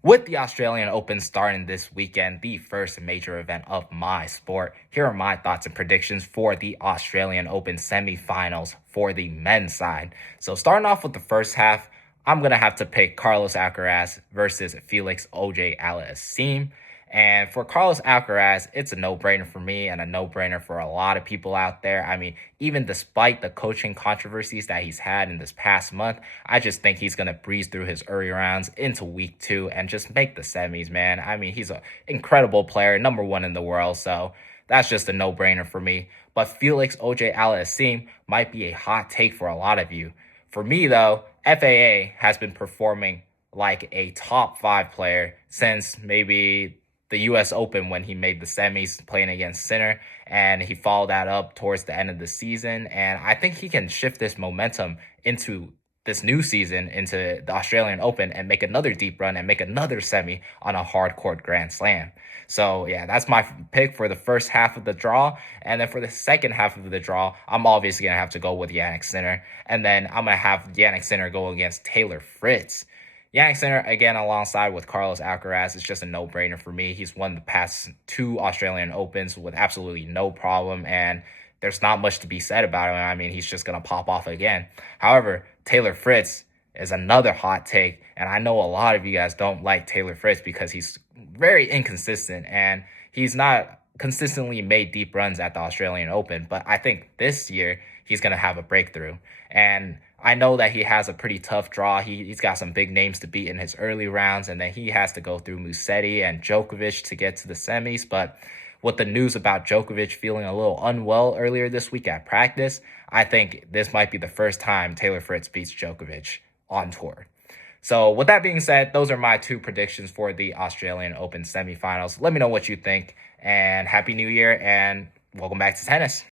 With the Australian Open starting this weekend, the first major event of my sport, here are my thoughts and predictions for the Australian Open semifinals for the men's side. So, starting off with the first half, I'm going to have to pick Carlos Alcaraz versus Felix Auger-Aliassime. And for Carlos Alcaraz, it's a no-brainer for me and a no-brainer for a lot of people out there. I mean, even despite the coaching controversies that he's had in this past month, I just think he's going to breeze through his early rounds into week two and just make the semis, man. I mean, he's an incredible player, number one in the world. So that's just a no-brainer for me. But Felix Auger-Aliassime might be a hot take for a lot of you. For me, though, FAA has been performing like a top five player since maybe the US Open when he made the semis playing against Sinner, and he followed that up towards the end of the season. And I think he can shift this momentum into this new season, into the Australian Open, and make another deep run and make another semi on a hard court Grand Slam. So, yeah, that's my pick for the first half of the draw. And then for the second half of the draw, I'm obviously going to have to go with Jannik Sinner. And then I'm going to have Jannik Sinner go against Taylor Fritz. Jannik Sinner, again, alongside with Carlos Alcaraz, is just a no-brainer for me. He's won the past two Australian Opens with absolutely no problem, and there's not much to be said about him. I mean, he's just going to pop off again. However, Taylor Fritz is another hot take, and I know a lot of you guys don't like Taylor Fritz because he's very inconsistent, and he's not consistently made deep runs at the Australian Open, but I think this year he's going to have a breakthrough. And I know that he has a pretty tough draw. He's got some big names to beat in his early rounds, and then he has to go through Musetti and Djokovic to get to the semis. But with the news about Djokovic feeling a little unwell earlier this week at practice, I think this might be the first time Taylor Fritz beats Djokovic on tour. So with that being said, those are my two predictions for the Australian Open semifinals. Let me know what you think, and Happy New Year, and welcome back to tennis.